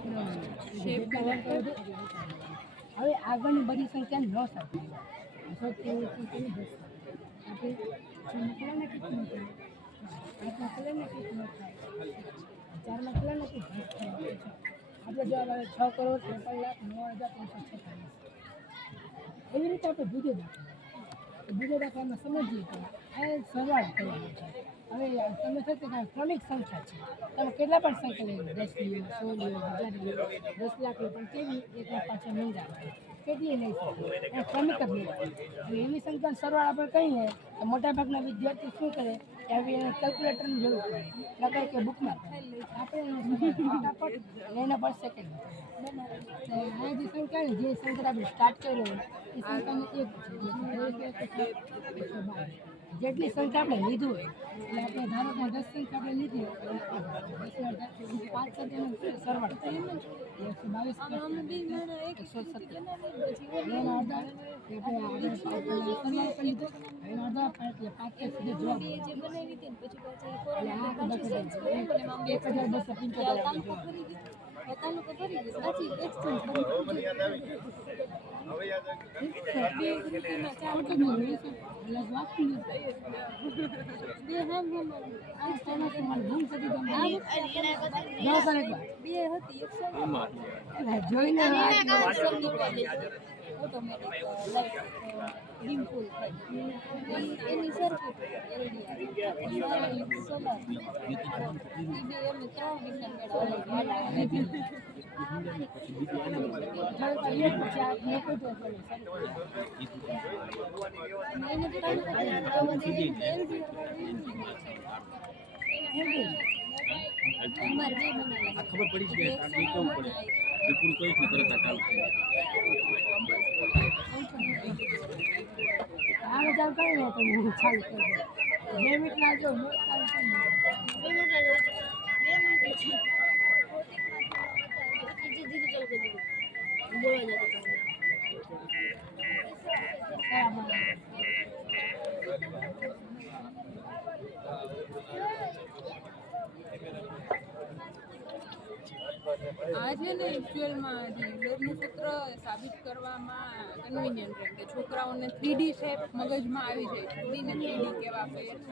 Shape હવે આગળની બધી સંખ્યા ન સાચી આપણે મોકલાને કેટલું થાય, 8 મોકલાને કેટલું થાય, 4 મોકલાને કેટલું થાય. આપણે જવાબ આવે 6,53,09,346. એવી રીતે આપણે બીજો દાખલામાં સમજીએ તો આ સરવાળો કરવાનો છે. હવે તમે થશે કે ક્રમિક સંખ્યા છે, તમે કેટલા પણ સંખ્યા લઈ 10 લ્યો, 100 લ્યો, 1000 લ્યો, 10 લાખ લ્યો, પણ કેવી એક પાછળ મંગા કેટલી લઈ શકે ક્રમિક જ લેવાની. હવે એવી સંખ્યાનો સરવાળો આપણે કહીએ તો મોટાભાગના વિદ્યાર્થી શું કરે કે આવી એને કેલ્ક્યુલેટરની જરૂર પડે, લગાય કે બુકમાં આપણે ફટાફટ લઈને પર સેકન્ડ આ જે સંખ્યા ને જે સંખ્યા આપણે સ્ટાર્ટ કર્યો એ સંખ્યાને એક છે જેટલી સંખ્યા આપણે લીધું હોય એટલે આપણે ધારો કે 10 સંખ્યા આપણે લીધી હોય 5 સંખ્યાનો સરવાળો 2 જોઈને ઓટોમેટિક લાઈટ ડિમ્પલ એની સર્કિટ એલડી સોલાર એ બે એમ 3 ખબર પડી છે કેવું પડે પૂરું કઈ નહીં તરત ચાલુ આ ચાલુ કરી લે તો હું ચાલુ કરી દઉં 2 મિનિટ લાગજો હું ચાલુ કરી આ છે ને એકચ્યુઅલમાં હિટલરનું સૂત્ર સાબિત કરવામાં કન્વિનિયન્ટ રહે કે છોકરાઓને 3D શેપ મગજમાં આવી જાય 2D ને 3D કેવા ફેર છે